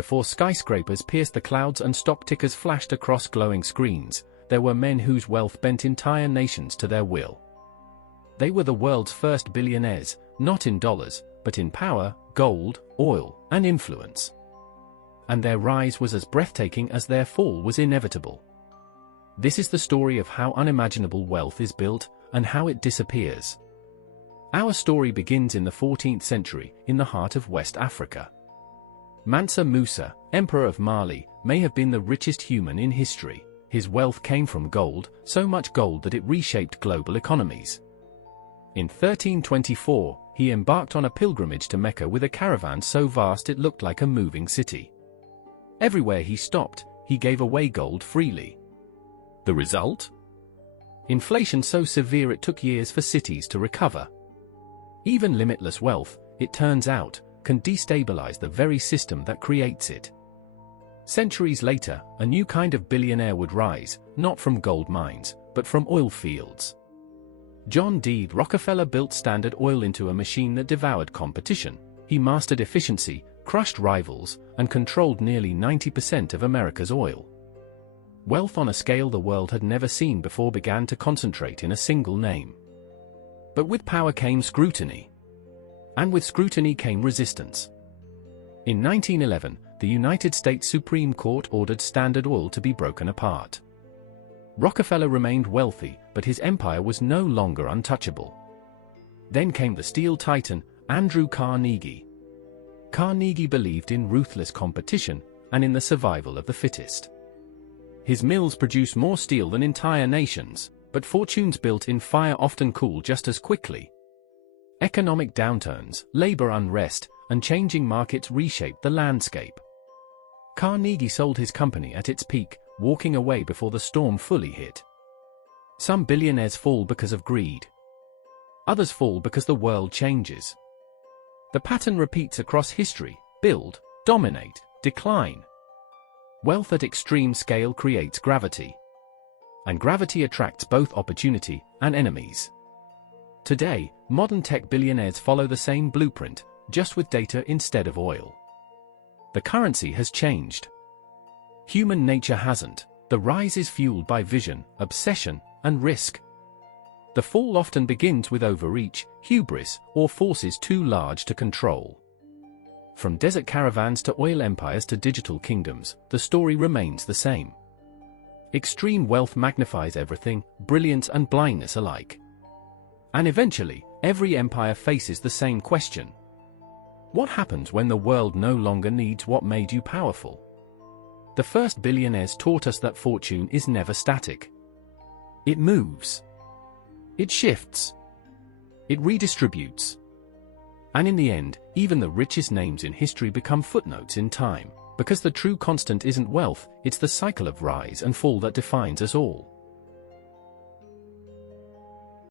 Before skyscrapers pierced the clouds and stock tickers flashed across glowing screens, there were men whose wealth bent entire nations to their will. They were the world's first billionaires, not in dollars, but in power, gold, oil, and influence. And their rise was as breathtaking as their fall was inevitable. This is the story of how unimaginable wealth is built, and how it disappears. Our story begins in the 14th century, in the heart of West Africa. Mansa Musa, Emperor of Mali, may have been the richest human in history. His wealth came from gold, so much gold that it reshaped global economies. In 1324, he embarked on a pilgrimage to Mecca with a caravan so vast it looked like a moving city. Everywhere he stopped, he gave away gold freely. The result? Inflation so severe it took years for cities to recover. Even limitless wealth, it turns out, can destabilize the very system that creates it. Centuries later, a new kind of billionaire would rise, not from gold mines, but from oil fields. John D. Rockefeller built Standard Oil into a machine that devoured competition. He mastered efficiency, crushed rivals, and controlled nearly 90% of America's oil. Wealth on a scale the world had never seen before began to concentrate in a single name. But with power came scrutiny. And with scrutiny came resistance. In 1911, the United States Supreme Court ordered Standard Oil to be broken apart. Rockefeller remained wealthy, but his empire was no longer untouchable. Then came the steel titan, Andrew Carnegie. Carnegie believed in ruthless competition, and in the survival of the fittest. His mills produce more steel than entire nations, but fortunes built in fire often cool just as quickly. Economic downturns, labor unrest, and changing markets reshaped the landscape. Carnegie sold his company at its peak, walking away before the storm fully hit. Some billionaires fall because of greed. Others fall because the world changes. The pattern repeats across history: build, dominate, decline. Wealth at extreme scale creates gravity. And gravity attracts both opportunity and enemies. Today, modern tech billionaires follow the same blueprint, just with data instead of oil. The currency has changed. Human nature hasn't. The rise is fueled by vision, obsession, and risk. The fall often begins with overreach, hubris, or forces too large to control. From desert caravans to oil empires to digital kingdoms, the story remains the same. Extreme wealth magnifies everything, brilliance and blindness alike. And eventually, every empire faces the same question. What happens when the world no longer needs what made you powerful? The first billionaires taught us that fortune is never static. It moves. It shifts. It redistributes. And in the end, even the richest names in history become footnotes in time, because the true constant isn't wealth, it's the cycle of rise and fall that defines us all.